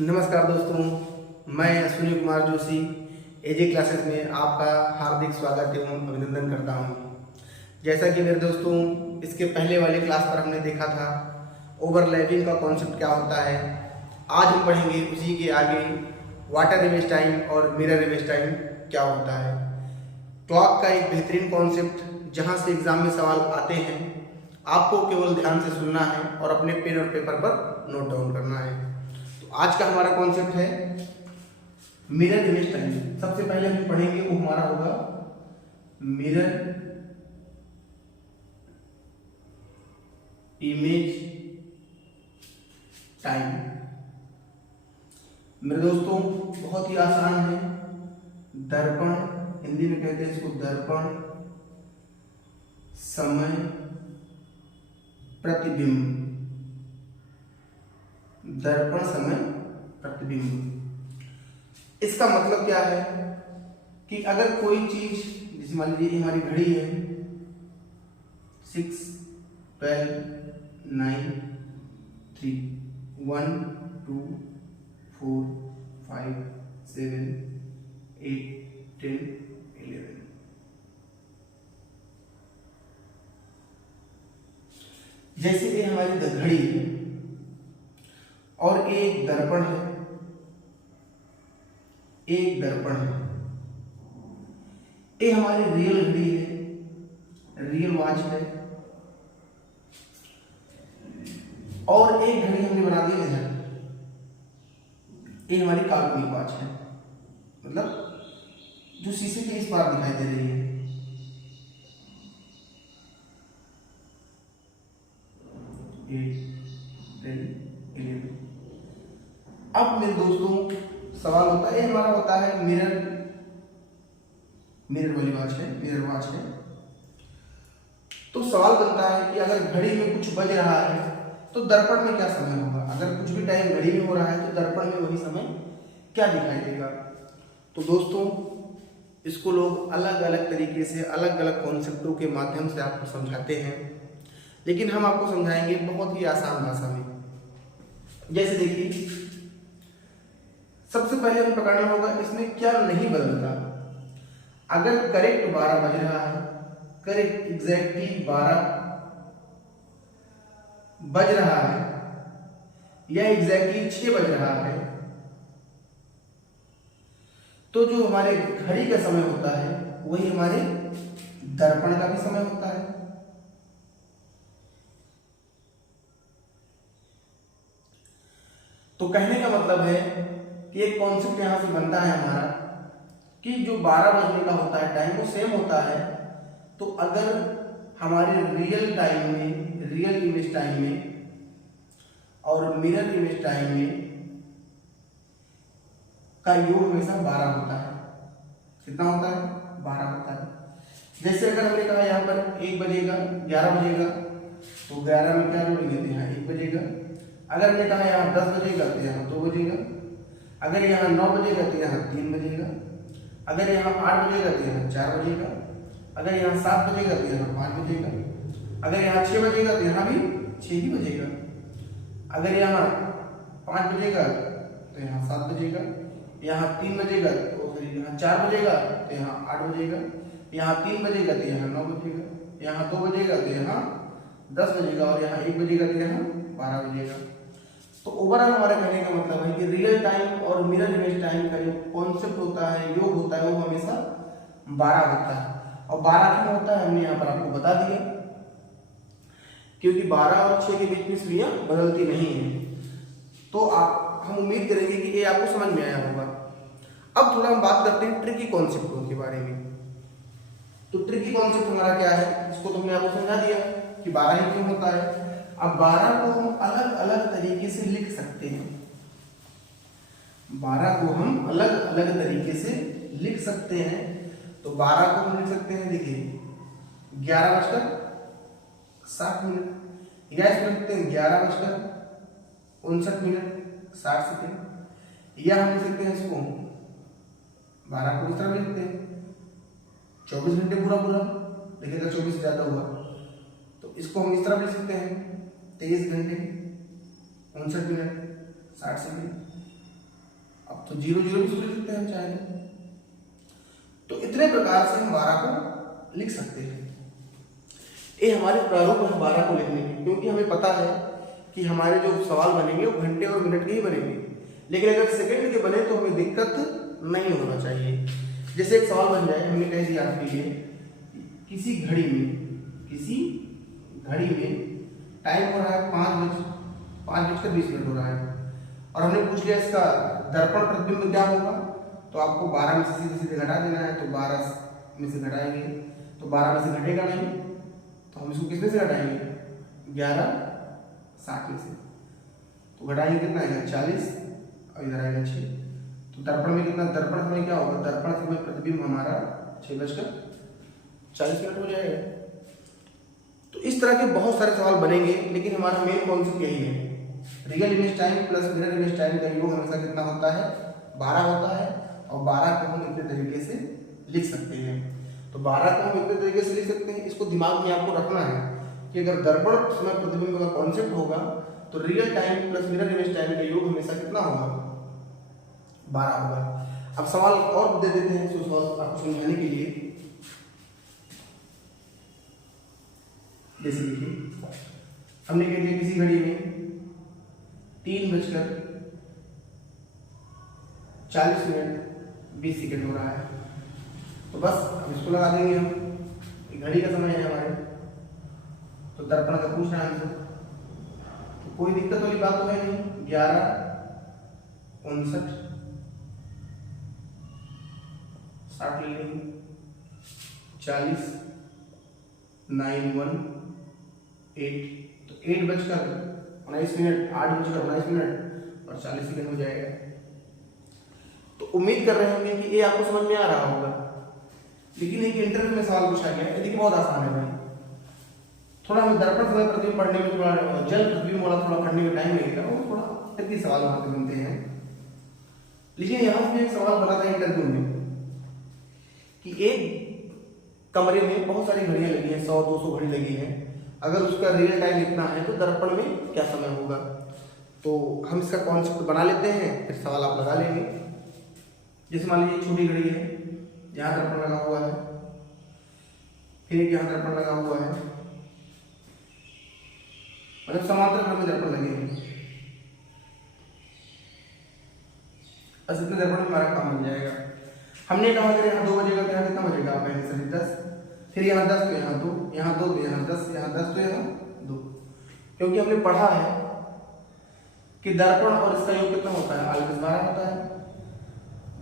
नमस्कार दोस्तों, मैं अश्विनी कुमार जोशी एजे क्लासेस में आपका हार्दिक स्वागत एवं अभिनंदन करता हूं। जैसा कि मेरे दोस्तों, इसके पहले वाले क्लास पर हमने देखा था ओवरलैपिंग का कॉन्सेप्ट क्या होता है। आज हम पढ़ेंगे उसी के आगे वाटर इमेज टाइम और मिरर इमेज टाइम क्या होता है। क्लॉक का एक बेहतरीन कॉन्सेप्ट जहां से एग्जाम में सवाल आते हैं, आपको केवल ध्यान से सुनना है और अपने पेन और पेपर पर नोट डाउन करना है। आज का हमारा कॉन्सेप्ट है मिरर इमेज टाइम। सबसे पहले हम पढ़ेंगे वो हमारा होगा मिरर इमेज टाइम। मेरे दोस्तों, बहुत ही आसान है। दर्पण, हिंदी में कहते हैं इसको दर्पण समय प्रतिबिंब। दर्पण समय प्रतिबिंब, इसका मतलब क्या है कि अगर कोई चीज, जैसे मान लीजिए हमारी घड़ी है 6, 12, 9, 3, 1, 2, 4, 5, 7, 8, 10, 11। जैसे ये हमारी घड़ी है और एक दर्पण है, एक दर्पण है। ये हमारी रियल घड़ी है, रियल वॉच है। और एक घड़ी हमने बना दी है, ये हमारी काल्पनिक वॉच है, मतलब जो शीशे के इस पार दिखाई दे रही है। अब मेरे दोस्तों सवाल होता है, हमारा होता है मिरर वाली वॉच है, मिरर वॉच है। तो सवाल बनता है कि अगर घड़ी में कुछ बज रहा है तो दर्पण में क्या समय होगा। अगर कुछ भी टाइम घड़ी में हो रहा है तो दर्पण में वही समय क्या दिखाई देगा। तो दोस्तों, इसको लोग अलग अलग तरीके से अलग अलग कॉन्सेप्टों के माध्यम से आपको समझाते हैं, लेकिन हम आपको समझाएंगे बहुत ही आसान भाषा में। जैसे देखिए, सबसे पहले हमें पकड़ना होगा इसमें क्या नहीं बदलता। अगर करेक्ट 12 बज रहा है, करेक्ट एग्जैक्टली 12 बज रहा है या एग्जैक्टली 6 बज रहा है, तो जो हमारे घड़ी का समय होता है वही हमारे दर्पण का भी समय होता है। तो कहने का मतलब है कि एक कॉन्सेप्ट यहां से बनता है हमारा कि जो 12 बजने का होता है टाइम वो सेम होता है। तो अगर हमारे रियल टाइम में, रियल इमेज टाइम में और मिरर इमेज टाइम में का योग हमेशा 12 होता है। कितना होता है? 12 होता है। जैसे अगर हमने कहा यहाँ पर 1 बजेगा, 11 बजेगा, तो 11 में क्या जोड़ेंगे तो यहाँ 1 बजेगा। अगर हमने कहा यहाँ 10 बजेगा तो यहाँ 2 बजेगा। अगर यहाँ 9 बजेगा तो यहाँ 3 बजेगा। अगर यहाँ 8 बजेगा तो यहाँ 4 बजेगा। अगर यहाँ 7 बजेगा तो यहाँ 5 बजेगा। अगर यहाँ 6 बजेगा तो यहाँ भी 6 ही बजेगा। अगर यहाँ 5 बजेगा तो यहाँ 7 बजेगा। यहाँ 3 बजेगा तो यहाँ 4 बजेगा तो यहाँ 8 बजेगा। यहाँ 3 बजेगा तो यहाँ 9 बजेगा। यहाँ 2 बजेगा तो यहाँ 10 बजेगा और यहाँ 1 बजेगा तो यहाँ 12 बजेगा। तो ओवरऑल हमारे कहने का मतलब है कि रियल टाइम और मिरर इमेज टाइम का जो कॉन्सेप्ट होता है, योग होता है, वो हमेशा 12 होता है। और 12 क्यों होता है हमने यहाँ पर आपको बता दिया, क्योंकि 12 और 6 के बीच में सुइयां बदलती नहीं है। तो हम उम्मीद करेंगे कि ये आपको समझ में आया होगा। अब थोड़ा हम बात करते हैं ट्रिकी कॉन्सेप्टों के बारे में। तो ट्रिकी कॉन्सेप्ट हमारा क्या है, इसको तो हमने आपको समझा दिया कि 12 ही क्यों होता है। अब 12 को हम अलग अलग तरीके से लिख सकते हैं। 12 को हम अलग अलग तरीके से लिख सकते हैं। तो 12 को हम लिख सकते हैं, देखिए 11:60 या इसमें लिखते हैं 11:59 या हम लिख सकते हैं इसको 12 को इस तरह लिखते हैं 24 घंटे पूरा पूरा, देखिएगा 24 से ज्यादा हुआ तो इसको हम इस तरह लिख सकते हैं 23 घंटे 59 मिनट 60 सेकंड अब तो 0 0 भी सोच सकते हैं हम चाहे तो इतने प्रकार से हम 12 को लिख सकते हैं। ये हमारे प्रारूप है 12 को लिखने के, क्योंकि हमें पता है कि हमारे जो सवाल बनेंगे वो घंटे और मिनट के ही बनेंगे, लेकिन अगर सेकंड के बने तो हमें दिक्कत नहीं होना चाहिए। जैसे एक सवाल बन जाए, हमने कह दिया आपके लिए किसी घड़ी में टाइम हो रहा है 5:20 हो रहा है, और हमने पूछ लिया इसका दर्पण प्रतिबिंब क्या होगा, तो आपको 12 में से सीधे सीधे घटा देना है। तो 12 में से घटाएंगे तो 12 में से घटेगा नहीं, तो हम इसको किसमें से घटाएंगे, 11:60 में से। तो घटाएंगे कितना आएगा 40 और इधर आएगा 6। तो दर्पण में कितना, दर्पण समय क्या होगा, दर्पण समय प्रतिबिंब हमारा 6:40 हो जाएगा। तो इस तरह के बहुत सारे सवाल बनेंगे, लेकिन हमारा मेन कॉन्सेप्ट यही है, real image time plus mirror image time का योग हमेशा कितना होता है, 12 होता है। और 12 को हम इतने तरीके से लिख सकते हैं। तो 12 को हम इतने तरीके से लिख सकते हैं, इसको दिमाग में आपको रखना है कि अगर दर्पण समय प्रतिबिंब का कॉन्सेप्ट होगा तो real time plus mirror image time का योग हमेशा कितना होगा, 12 होगा। अब सवाल और दे देते हैं आपको समझाने के लिए। जैसे देखिए हमने कह दिया किसी घड़ी में 3:40 हो रहा है, तो बस अब इसको लगा देंगे हम, घड़ी का समय है हमारे, तो दर्पण का पूछ रहा है हमसे, तो कोई दिक्कत वाली बात तो है नहीं। 11:59 ले लेंगे, 40 9 1 8, तो 8:19 और 40 सेकंड हो जाएगा। तो उम्मीद कर रहे होंगे कि ये आपको समझ में आ रहा होगा, लेकिन एक इंटरव्यू में सवाल पूछा गया, देखिए बहुत आसान है भाई, थोड़ा हमें दर्पण समय प्रतिबिंब पढ़ने में, थोड़ा जल प्रतिबिंब वाला थोड़ा पढ़ने में टाइम लगेगा, वो थोड़ा ट्रिकी सवाल वहां पे बनते हैं। लेकिन यहाँ पे एक सवाल बना था इंटरव्यू में कि एक कमरे में बहुत सारी घड़ियां लगी हैं, 100-200 घड़ी लगी हैं, अगर उसका रियल टाइम इतना है तो दर्पण में क्या समय होगा। तो हम इसका कॉन्सेप्ट बना लेते हैं, फिर सवाल आप लगा लेंगे। जैसे मान लीजिए छोटी घड़ी है, यहाँ दर्पण लगा हुआ है, फिर यहाँ दर्पण लगा हुआ है, मतलब समांतर क्रम में दर्पण लगे हैं। बस इतने दर्पण में हमारा काम बन जाएगा। हमने कहा अगर यहाँ 2 बजेगा तो यहाँ कितना बजेगा, पहले से 10, फिर यहाँ 10 तो यहाँ 2, यहाँ 2 तो यहाँ 10, यहाँ 10 तो यहाँ 2, क्योंकि हमने पढ़ा है कि दर्पण और इसका योग कितना होता है, α 12 होता है,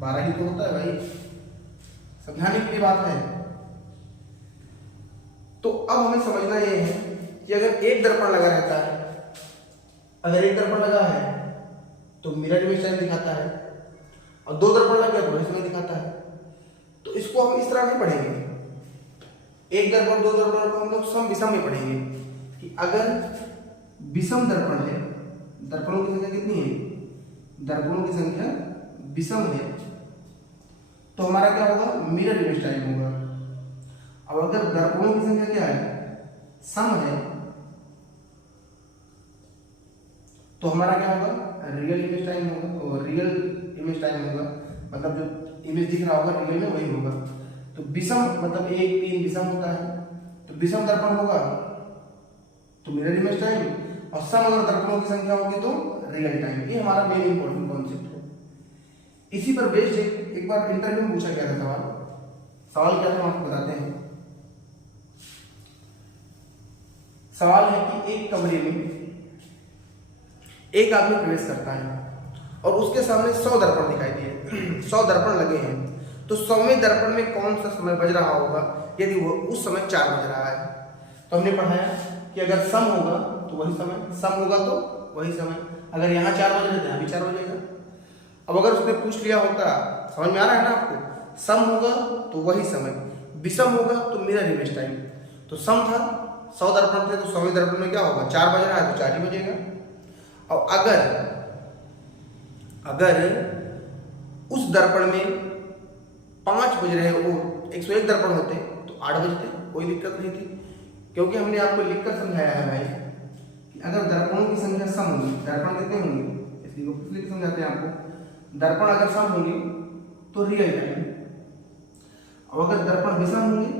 12 ही तो होता है भाई, समझाने के लिए बात है। तो अब हमें समझना ये है कि अगर एक दर्पण लगा रहता है, अगर एक दर्पण लगा है तो मिरर इमेज टाइम दिखाता है, और 2 दर्पण लग गया तो वही समय दिखाता है। तो इसको हम इस तरह नहीं पढ़ेंगे, एक दर्पण 2 दर्पण को हम लोग सम विषम में पढ़ेंगे कि अगर विषम दर्पण है, दर्पणों की संख्या कितनी है, दर्पणों की संख्या विषम है, तो हमारा क्या होगा, मिरर इमेज टाइम होगा। अब अगर दर्पणों की संख्या क्या है, सम है, तो हमारा क्या होगा, रियल इमेज टाइम होगा, और रियल इमेज टाइम होगा, मतलब जो इमेज दिख रहा होगा रियल में वही होगा। तो विषम मतलब 1 3 विषम होता है, तो विषम दर्पण होगा तो मिरर इमेज टाइम, और सम अगर दर्पणों की संख्या होगी तो रियल टाइम। ये हमारा मेन इंपॉर्टेंट कॉन्सेप्ट है। इसी पर बेस्ड एक बार इंटरव्यू में पूछा गया था सवाल क्या था, आपको बताते हैं। सवाल है कि एक कमरे में एक आदमी प्रवेश करता है और उसके सामने 100 दर्पण दिखाई दिए 100 दर्पण लगे हैं, तो 100वें दर्पण में कौन सा समय बज रहा होगा, यदि वो उस समय 4 बज रहा है। तो हमने पढ़ाया कि अगर सम होगा तो वही समय, सम होगा तो वही समय, अगर यहाँ 4 बज रहे थे यहाँ भी 4 बजेगा। अब अगर उसने पूछ लिया होता, समझ में आ रहा है ना आपको, सम होगा तो वही समय, विषम होगा तो मिरर इमेज टाइम। तो सम था 100 दर्पण थे, तो 100वें दर्पण में क्या होगा, 4 बज रहा है तो 4 ही बजेगा। और अगर उस दर्पण में 5 बज रहे वो 101 दर्पण होते तो 8 बजते, कोई दिक्कत नहीं थी, क्योंकि हमने आपको लिखकर समझाया है भाई कि अगर दर्पणों की संख्या सम होगी, दर्पण कितने होंगे, इसलिए लिख समझाते हैं आपको, दर्पण अगर सम होंगे तो रियल टाइम, और अगर दर्पण विषम होंगे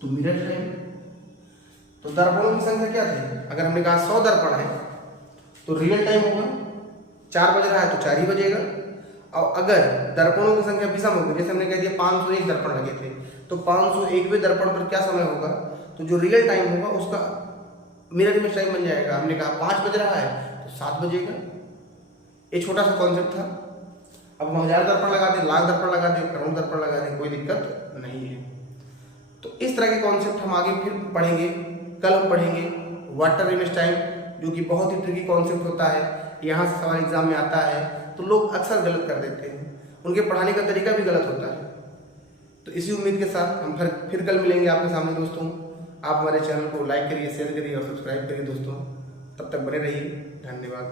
तो मिरर टाइम। तो दर्पणों की संख्या क्या थी, अगर हमने कहा 100 दर्पण है तो रियल टाइम होगा, 4 बज रहा है तो 4 ही बजेगा। और अगर दर्पणों की संख्या विषम होगी, जैसे हमने कह दिया 501 दर्पण लगे थे, तो 501वें दर्पण पर क्या समय होगा, तो जो रियल टाइम होगा उसका मिरर इमेज टाइम बन जाएगा। हमने कहा 5 बज रहा है तो 7 बजेगा। ये छोटा सा कॉन्सेप्ट था। अब हम 1000 दर्पण लगा दें, लाख दर्पण लगा दें, करोड़ दर्पण लगा दें, कोई दिक्कत नहीं है। तो इस तरह के कॉन्सेप्ट हम आगे फिर पढ़ेंगे। कल हम पढ़ेंगे वाटर इमेज टाइम, जो कि बहुत ही ट्रिकी कॉन्सेप्ट होता है। यहाँ से सवाल एग्जाम में आता है तो लोग अक्सर गलत कर देते हैं, उनके पढ़ाने का तरीका भी गलत होता है। तो इसी उम्मीद के साथ हम फिर कल मिलेंगे आपके सामने दोस्तों। आप हमारे चैनल को लाइक करिए, शेयर करिए और सब्सक्राइब करिए दोस्तों। तब तक बने रहिए। धन्यवाद।